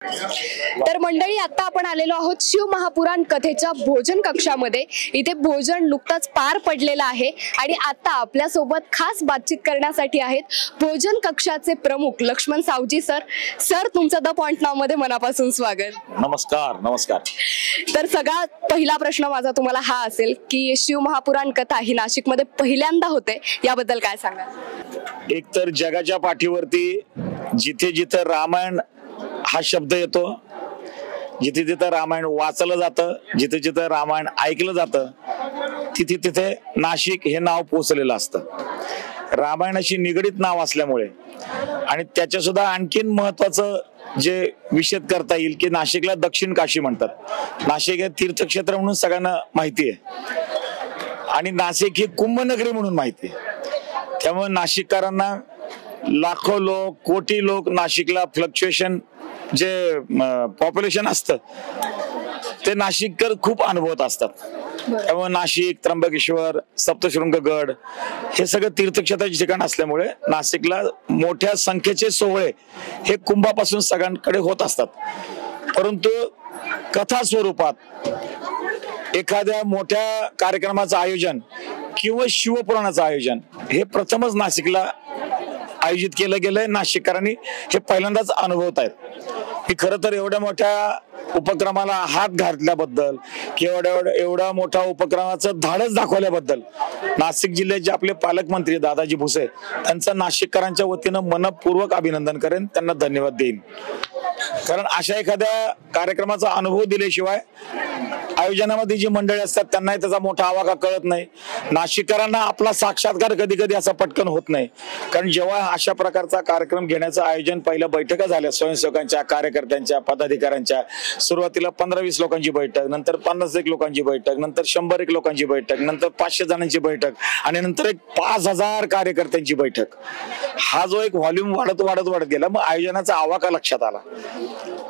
तर मंडळी, आता आपण आलेलो आहोत शिव महापुराण कथेच्या भोजन कक्षामध्ये. इथे भोजन नुकताच पार पडलेलं आहे आणि आता आपल्या सोबत खास बातचीत करण्यासाठी आहेत भोजन कक्षाचे प्रमुख लक्ष्मण सावजी सर. सर, तुमचं द पॉइंट नाव मध्ये मनापासून स्वागत. नमस्कार. नमस्कार. तर सगळ्यात पहिला प्रश्न माझा तुम्हाला हा असेल की शिव महापुराण कथा ही नाशिकमध्ये पहिल्यांदा होते, याबद्दल काय सांगाल? एक तर जगाच्या पाठीवरती जिथे जिथे रामायण हा शब्द येतो, जिथे जिथे रामायण वाचलं जातं, जिथे जिथे रामायण ऐकलं जातं, तिथे तिथे नाशिक हे नाव पोचलेलं असतं. रामायणाशी निगडीत नाव असल्यामुळे आणि त्याच्या सुद्धा आणखीन महत्वाचं जे विषद करता येईल की नाशिकला दक्षिण काशी म्हणतात. नाशिक हे तीर्थक्षेत्र म्हणून सगळ्यांना माहिती आहे आणि नाशिक ही कुंभनगरी म्हणून माहिती आहे. त्यामुळे नाशिककरांना लाखो लोक, कोटी लोक नाशिकला फ्लक्च्युएशन जे पॉप्युलेशन असतं ते नाशिककर खूप अनुभवत असतात. त्यामुळे नाशिक, त्र्यंबकेश्वर, सप्तशृंगगड हे सगळं तीर्थक्षेत्राचे ठिकाण असल्यामुळे नाशिकला मोठ्या संख्येचे सोहळे हे कुंभापासून सगळ्यांकडे होत असतात. परंतु कथा स्वरूपात एखाद्या मोठ्या कार्यक्रमाचं आयोजन किंवा शिवपुराणाचं आयोजन हे प्रथमच नाशिकला आयोजित केलं गेलंय. नाशिककरांनी हे पहिल्यांदाच अनुभवत आहेत. की खरं तर एवढ्या मोठ्या उपक्रमाला हात घातल्याबद्दल किंवा एवढ्या मोठ्या उपक्रमाचं धाडस दाखवल्याबद्दल नाशिक जिल्ह्याचे आपले पालकमंत्री दादाजी भुसे त्यांचं नाशिककरांच्या वतीनं मनपूर्वक अभिनंदन करेन, त्यांना धन्यवाद देईन. कारण अशा एखाद्या कार्यक्रमाचा अनुभव दिल्याशिवाय आयोजनामध्ये जी मंडळी असतात त्यांनाही त्याचा मोठा आवाका कळत नाही. नाशिककरांना आपला साक्षात्कार कधी कधी असा पटकन होत नाही. कारण जेव्हा अशा प्रकारचा कार्यक्रम घेण्याचं आयोजन पहिल्या बैठका झाल्या स्वयंसेवकांच्या, कार्यकर्त्यांच्या, पदाधिकाऱ्यांच्या. सुरुवातीला 15-20 लोकांची बैठक, नंतर 51 लोकांची बैठक, नंतर 100 लोकांची बैठक, नंतर 500 जणांची बैठक आणि नंतर एक 5000 कार्यकर्त्यांची बैठक. हा जो एक व्हॉल्यूम वाढत वाढत वाढत गेला, मग आयोजनाचा आवाका लक्षात आला.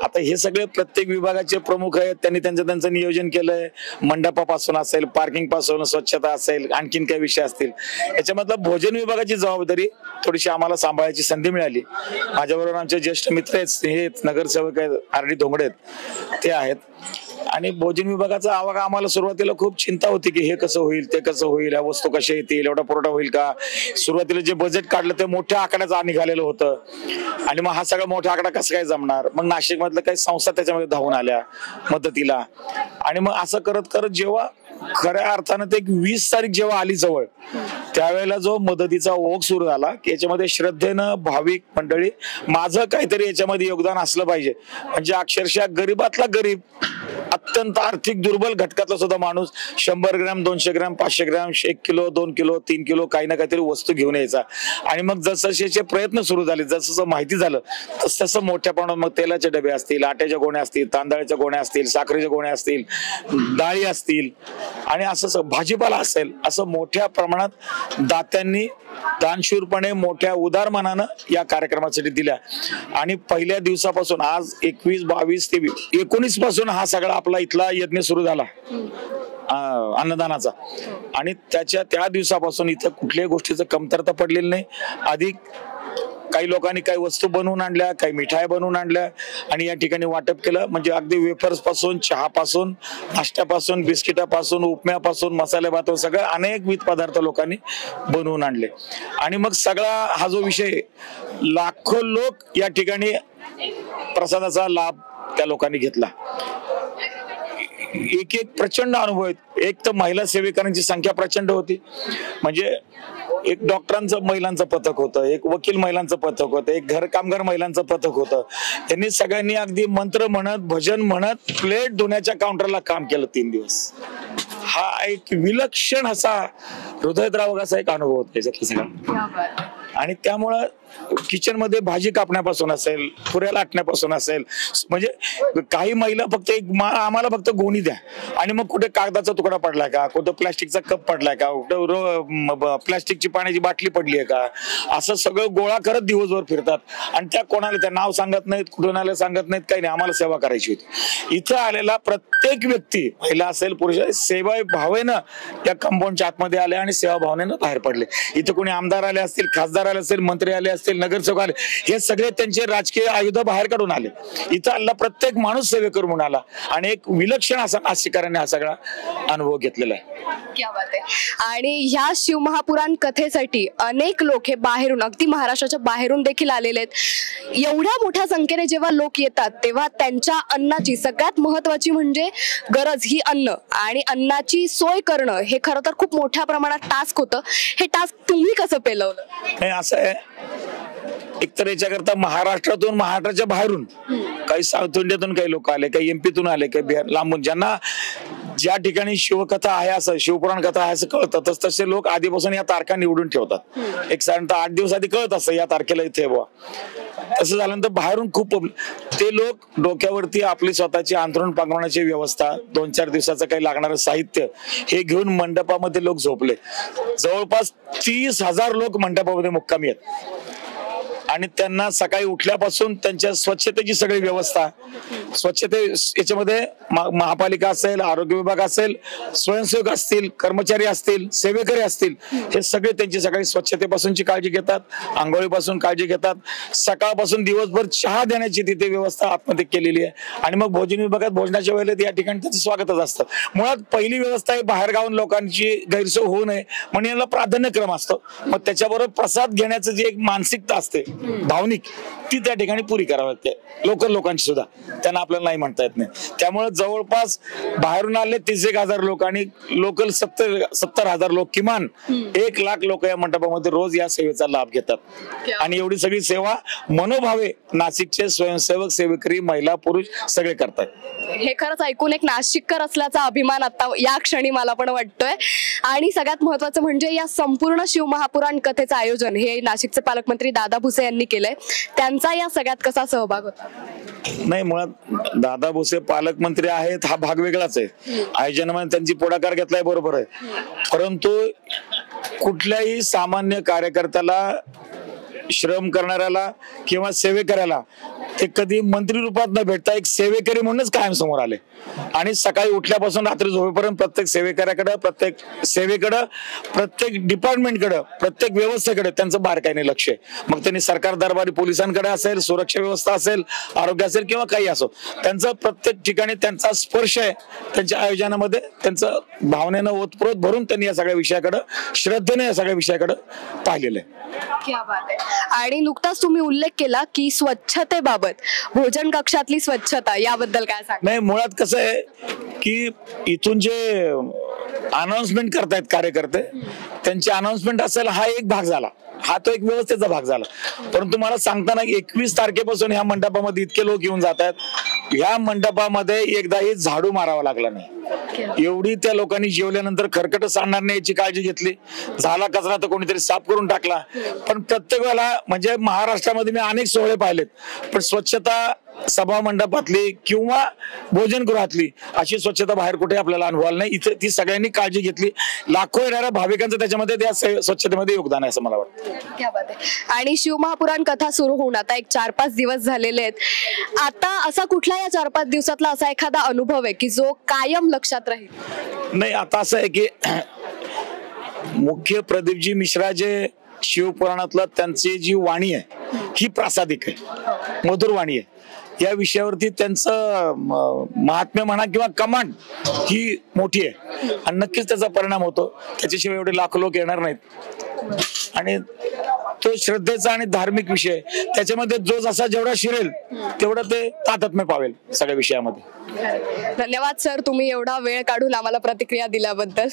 आता हे सगळे प्रत्येक विभागाचे प्रमुख आहेत, त्यांनी त्यांचं नियोजन केलंय. मंडपापासून असेल, पार्किंग पासून, स्वच्छता असेल, आणखीन काही विषय असतील. याच्यामधलं भोजन विभागाची जबाबदारी थोडीशी आम्हाला सांभाळायची संधी मिळाली. माझ्याबरोबर आमचे ज्येष्ठ मित्र आहेत, हे नगरसेवक आहेत, आर.डी. धोंगडे ते आहेत. आणि भोजन विभागाचा आवाका आम्हाला सुरुवातीला खूप चिंता होती की हे कसं होईल, ते कसं होईल, या वस्तू कशा येतील, एवढा पुरवठा होईल का. सुरुवातीला जे बजेट काढलं ते मोठ्या आकड्याचं निघालेलं होतं आणि मग हा सगळा मोठा आकडा कसं काय जमणार. मग नाशिक मधल्या काही संस्था त्याच्यामध्ये धावून आल्या मदतीला आणि मग असं करत करत जेव्हा खऱ्या अर्थानं ते 20 तारीख जेव्हा आली जवळ, त्यावेळेला जो मदतीचा ओघ सुरू झाला की याच्यामध्ये श्रद्धेनं भाविक मंडळी माझं काहीतरी याच्यामध्ये योगदान असलं पाहिजे. म्हणजे अक्षरशः गरीबातला गरीब, अत्यंत आर्थिक दुर्बल घटकातला सुद्धा माणूस 100 gram, 200 gram, 500 gram, 1 kilo, 2 kilo, 3 kilo काही ना काहीतरी वस्तू घेऊन यायचा. आणि मग जसं प्रयत्न सुरू झाले, जसं माहिती झालं तसं मोठ्या प्रमाणात मग तेलाचे डबे असतील, आट्याच्या गोण्या असतील, तांदळाच्या गोण्या असतील, साखरेच्या गोण्या असतील, डाळी असतील आणि असं भाजीपाला असेल, असं मोठ्या प्रमाणात दात्यांनी दानशूरपणे मोठ्या उदार मनानं या कार्यक्रमासाठी दिल्या. आणि पहिल्या दिवसापासून आज 21, 22 ते 19 पासून हा सगळा आपला इथला यज्ञ सुरू झाला अन्नदानाचा. आणि त्या दिवसापासून इथं कुठल्याही गोष्टीचं कमतरता पडलेली नाही. अधिक काही लोकांनी काही वस्तू बनवून आणल्या, काही मिठाई बनवून आणल्या आणि या ठिकाणी वाटप केलं. म्हणजे अगदी वेफर्स पासून, चहापासून, नाश्त्यापासून, बिस्किटापासून, उपम्यापासून, मसाले भात, सगळं अनेकविध पदार्थ लोकांनी बनवून आणले. आणि मग सगळा हा जो विषय, लाखो लोक या ठिकाणी प्रसादाचा लाभ त्या लोकांनी घेतला. एक प्रचंड अनुभव आहेत. एक तर महिला सेविकांची संख्या प्रचंड होती. म्हणजे एक डॉक्टरांचं महिलांचं पथक होतं, एक वकील महिलांचं पथक होतं, एक घर कामगार महिलांचं पथक होतं. त्यांनी सगळ्यांनी अगदी मंत्र म्हणत, भजन म्हणत प्लेट धुण्याच्या काउंटरला काम केलं 3 दिवस. हा एक विलक्षण असा हृदयद्रावक असा एक अनुभव होता त्याच्यातला सगळा. आणि त्यामुळं किचन मध्ये भाजी कापण्यापासून असेल, पुऱ्या लाटण्यापासून असेल, म्हणजे काही महिला फक्त आम्हाला फक्त गोणी द्या आणि मग कुठे कागदाचा तुकडा पडलाय का, कुठं प्लास्टिकचा कप पडलाय का, कुठं प्लास्टिकची पाण्याची बाटली पडली आहे का, असं सगळं गोळा करत दिवसभर फिरतात. आणि त्या कोणाला त्या नाव सांगत नाहीत, कुठून आले सांगत नाहीत, काही नाही. आम्हाला सेवा करायची होती. इथं आलेला प्रत्येक व्यक्ती, महिला असेल पुरुष असेल, सेवा भावेनं त्या कंपाऊंडच्या आतमध्ये आले आणि सेवा भावनेनं बाहेर पडले. इथं कोणी आमदार आले असतील, खासदार आले असतील, मंत्री आले असतील, असतील, नगरसेवक आले, हे सगळे त्यांचे राजकीय आयुध बाहेर काढून आले. इथं आला प्रत्येक माणूस सेवेकरू म्हणून आला आणि एक विलक्षण असा नाशिककरांनी हा सगळा अनुभव घेतलेला आहे. क्या बात आहे. आणि ह्या शिवमहापुराण कथेसाठी अनेक लोक हे बाहेरून, अगदी महाराष्ट्राच्या बाहेरून देखील आलेले आहेत. एवढ्या मोठ्या संख्येने जेव्हा लोक येतात तेव्हा त्यांच्या अन्नाची सगळ्यात महत्वाची म्हणजे गरज ही अन्न, आणि अन्नाची सोय करणं हे खरं तर खूप मोठ्या प्रमाणात टास्क होतं. हे टास्क तुम्ही कसं पेलवलं? नाही, असं आहे, एकतर याच्याकरता महाराष्ट्राच्या बाहेरून काही साऊथ इंडियातून काही लोक आले, काही एमपीतून आले, काही बिहार लांबून, ज्यांना ज्या ठिकाणी शिवकथा आहे असं, शिवपुराण कथा आहे असं कळतं, तसे लोक आधीपासून या तारखा निवडून ठेवतात. एक साधारणतः 8 दिवस आधी कळत असतं या तारखेला इथे बुवा. तसं झाल्यानंतर बाहेरून खूप ते लोक डोक्यावरती आपली स्वतःची अंथरूण पांघरण्याची व्यवस्था, 2-4 दिवसाचं काही लागणारं साहित्य हे घेऊन मंडपामध्ये लोक झोपले. जवळपास 30,000 लोक मंडपामध्ये मुक्कामी आहेत आणि त्यांना सकाळी उठल्यापासून त्यांच्या स्वच्छतेची सगळी व्यवस्था, स्वच्छते याच्यामध्ये महापालिका असेल, आरोग्य विभाग असेल, स्वयंसेवक असतील, कर्मचारी असतील, सेवेकरी असतील, हे सगळे त्यांची सकाळी स्वच्छतेपासूनची काळजी घेतात, आंघोळीपासून काळजी घेतात. सकाळपासून दिवसभर चहा देण्याची तिथे व्यवस्था आतमध्ये केलेली आहे आणि मग भोजन विभागात भोजनाच्या वेळेला या ठिकाणी त्यांचं स्वागतच असतं. मुळात पहिली व्यवस्था आहे बाहेरगावून लोकांची गैरसोय होऊ नये म्हणून याला प्राधान्यक्रम असतो. मग त्याच्याबरोबर प्रसाद घेण्याचं जी एक मानसिकता असते भावनिक, ती त्या ठिकाणी पुरी करावी लागते. लोकल लोकांची सुद्धा, त्यांना आपल्याला नाही म्हणता येत नाही. त्यामुळे जवळपास बाहेरून आले 30,000 लोक आणि लोकल 70,000 लोक, किमान 1 लाख लोक या मंडपामध्ये रोज या सेवेचा लाभ घेतात. आणि एवढी सगळी सेवा मनोभावे नाशिकचे स्वयंसेवक, सेवेकरी, महिला, पुरुष सगळे करतात. हे खरंच ऐकून एक नाशिककर असल्याचा अभिमान आता या क्षणी मला पण वाटतोय. आणि सगळ्यात महत्वाचं म्हणजे या संपूर्ण शिवमहापुराण कथेचं आयोजन हे नाशिकचे पालकमंत्री दादा भुसे यांनी केलंय. त्यांचा या सगळ्यात कसा सहभाग होता? नाही, मुळात दादा भुसे पालकमंत्री आहेत हा भाग वेगळाच आहे. आयोजनामध्ये त्यांची पुढाकार घेतलाय, बरोबर आहे, परंतु कुठल्याही सामान्य कार्यकर्त्याला, श्रम करणाऱ्याला किंवा सेवेकऱ्याला ते कधी मंत्री रूपात न भेटता एक सेवेकरी म्हणूनच कायम समोर आले आणि सकाळी उठल्यापासून रात्री झोपेपर्यंत प्रत्येक सेवेकऱ्याकडे, प्रत्येक सेवेकडे, प्रत्येक डिपार्टमेंटकडे, प्रत्येक व्यवस्थेकडे त्यांचं बारकाईने लक्ष आहे. मग त्यांनी सरकार दरबारी पोलिसांकडे असेल, सुरक्षा व्यवस्था असेल, आरोग्य असेल किंवा काही असो, त्यांचं प्रत्येक ठिकाणी त्यांचा स्पर्श आहे. त्यांच्या आयोजनामध्ये त्यांचं भावनेनं ओतप्रोत भरून त्यांनी या सगळ्या विषयाकडे, श्रद्धेने या सगळ्या विषयाकडे पाहिलेलं आहे. क्या बात आहे. आणि नुकताच तुम्ही उल्लेख केला की स्वच्छतेबाबत, भोजन कक्षातली स्वच्छता, याबद्दल काय सांगा? नाही, मुळात कसं आहे की इथून जे अनाउन्समेंट करतायत कार्यकर्ते, त्यांची अनाउन्समेंट असेल हा एक भाग झाला, हा तो एक व्यवस्थेचा भाग झाला. परंतु मला सांगताना 21 तारखेपासून ह्या मंडपामध्ये इतके लोक येऊन जात आहेत, ह्या मंडपामध्ये एकदाही झाडू मारावा लागला नाही. एवढी त्या लोकांनी जेवल्यानंतर खरकट सांडणार नाही याची काळजी घेतली. झाला कचरा तर कोणीतरी साफ करून टाकला. पण प्रत्येक वेळेला, म्हणजे महाराष्ट्रामध्ये मी अनेक सोहळे पाहिलेत, पण स्वच्छता सभा मंडपातली किंवा भोजनगृहातली अशी स्वच्छता बाहेर कुठे आपल्याला अनुभवायला नाही. इथे ती सगळ्यांनी काळजी घेतली. लाखो येणाऱ्या भाविकांचं त्याच्यामध्ये, त्या स्वच्छतेमध्ये योगदान आहे असं मला वाटतं. क्या बात आहे. आणि शिवमहापुराण कथा सुरू होऊन आता एक 4-5 दिवस झालेले आहेत. आता असा कुठला या 4-5 दिवसातला असा एखादा अनुभव आहे की जो कायम लक्षात राहील? नाही, आता असं आहे की मुख्य प्रदीपजी मिश्रा जे शिवपुराणातलं त्यांची जी वाणी आहे ही प्रासादिक आहे, मधुर वाणी आहे. या विषयावरती त्यांचं महात्म्य म्हणा किंवा कमांड ही मोठी आहे आणि नक्कीच त्याचा परिणाम होतो. त्याच्याशिवाय एवढे लाखो लोक येणार नाहीत. आणि तो श्रद्धेचा आणि धार्मिक विषय, त्याच्यामध्ये जो जसा जेवढा शिरेल तेवढं ते तादात्म्य पावेल सगळ्या विषयामध्ये. धन्यवाद सर, तुम्ही एवढा वेळ काढून आम्हाला प्रतिक्रिया दिल्याबद्दल.